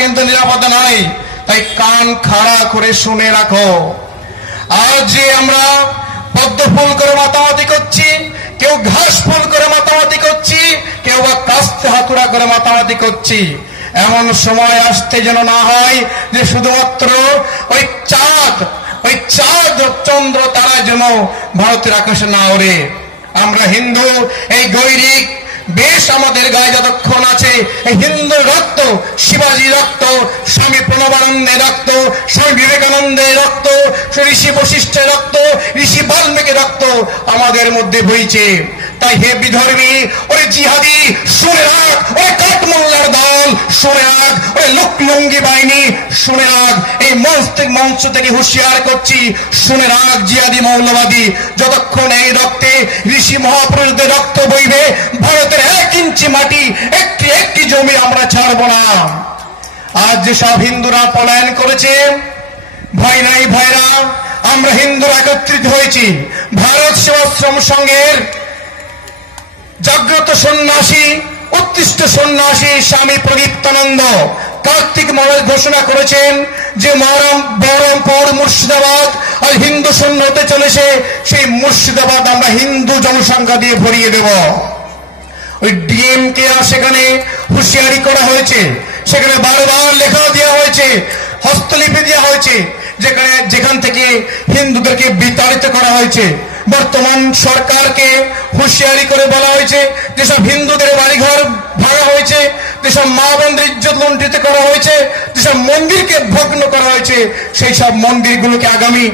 কিন্তু নিরাপদ নয়। তাই কান খাড়া করে শুনে রাখো। আজ যে আমরা পদ্ম ফুল করে মাতামাতি করছি, কেউ ঘাস ফুল করে মাতামাতি করছি, কেউ বা কাস্তে হাতুড়া করে মাতামাতি করছি, এমন সময় আসতে যেন না হয় যে শুধুমাত্র ওই চাঁদ চন্দ্র তারা যেন ভারতের আকাশে না ওড়ে। আমরা হিন্দু, এই গৈরিক বেশ আমাদের গায়ে যতক্ষণ আছে, এই হিন্দু রক্ত, শিবাজি রক্ত, স্বামী প্রণবানন্দের রক্ত, স্বামী বিবেকানন্দের রক্ত, ঋষি বশিষ্ঠের রক্ত, ঋষি বাল্মীকির রক্ত আমাদের মধ্যে বইছে। তাই হে বিধর্মী, ওরে জিহাদি শুনে রাখ, ওরে কাঠমোল্লার দল শুনে রাখ, ওরে লোকলুঙ্গি বাহিনী শুনে রাখ, এই মঞ্চ থেকে হুঁশিয়ার করছি, শুনে রাখ জিহাদি মৌলবাদী, যতক্ষণ এই রক্তে ঋষি মহাপুরুষদের রক্ত বইবে, ভারতের 1 ইঞ্চি মাটি, একটি জমি আমরা ছাড়ব না। আজ যেসব হিন্দুরা পলায়ন করেছে, ভয় নাই ভাইরা, আমরা হিন্দুরা একত্রিত হয়েছি। ভারত সেবাশ্রম সংঘের জাগ্রত সন্ন্যাসী, উৎকৃষ্ট সন্ন্যাসী স্বামী প্রদীপ্তানন্দ কার্তিক মহারাজ ঘোষণা করেছেন যে বহরমপুর মুর্শিদাবাদ আর হিন্দু শূন্য হতে চলেছে। সেই মুর্শিদাবাদ আমরা হিন্দু জনসংখ্যা দিয়ে ভরিয়ে দেব। ওই ডিএমকে সেখানে হুঁশিয়ারি করা হয়েছে, সেখানে বারবার লেখা দেওয়া হয়েছে, হস্তলিপি দেওয়া হয়েছে, যেখান থেকে হিন্দুদেরকে বিতাড়িত করা হয়েছে। বর্তমান সরকারকে হুঁশিয়ারি করে বলা হয়েছে যেসব হিন্দুদের বাড়িঘর ভাঙা হয়েছে, যেসব মা বোনদের ইজ্জত লুণ্ঠিত করা হয়েছে, যেসব মন্দিরকে ভগ্ন করা হয়েছে, সেই সব মন্দিরগুলোকে আগামী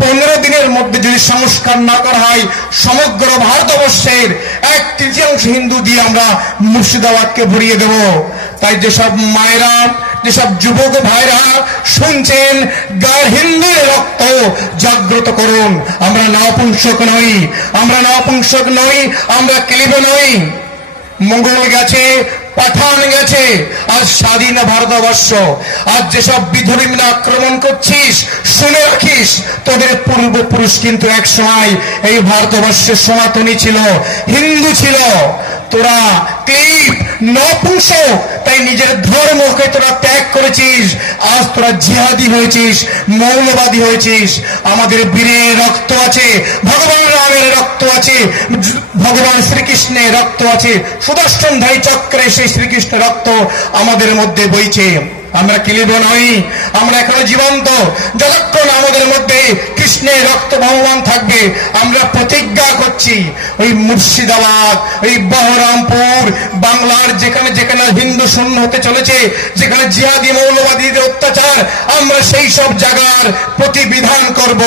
15 দিনের মধ্যে যদি সংস্কার না করা হয়, সমগ্র ভারতবর্ষের 1/3 হিন্দু দিয়ে আমরা মুর্শিদাবাদকে ভরিয়ে দেব। তাই যেসব মায়েরা, যেসব যুবক ভাইরা শুনছেন, হিন্দুর রক্ত জাগ্রত করুন। আমরা নপুংসক নই, আমরা ক্লিব নই। মোগল গেছে, পাঠান গেছে, আজ স্বাধীন ভারতবর্ষ। আজ যেসব বিধর্মীরা আক্রমণ করছিস, শুনে রাখিস, তোদের পূর্বপুরুষ কিন্তু এক সময় এই ভারতবর্ষের সনাতনী ছিল, হিন্দু ছিল। তোরা ক্লিপ নপুংসক, তাই নিজের ধর্মকে তোরা ত্যাগ করেছিস। আজ তোরা জিহাদি হয়েছিস, মৌলবাদী হয়েছিস। আমাদের বীরের রক্ত আছে, ভগবান রামের রক্ত আছে, ভগবান শ্রীকৃষ্ণের রক্ত আছে, সুদর্শনধারী চক্রে সেই শ্রীকৃষ্ণের রক্ত আমাদের মধ্যে বইছে। আমরা ক্লিব নই, আমরা এখনো জীবন্ত। যতক্ষণ আমাদের মধ্যে কৃষ্ণের রক্ত বহমান থাকবে, আমরা প্রতিজ্ঞা করছি, ওই মুর্শিদাবাদ, ওই বহরমপুর, বাংলার যেখানে যেখানে হিন্দু শূন্য হতে চলেছে, যেখানে জিহাদি মৌলবাদীদের অত্যাচার, আমরা সেই সব জায়গার প্রতিবিধান করব।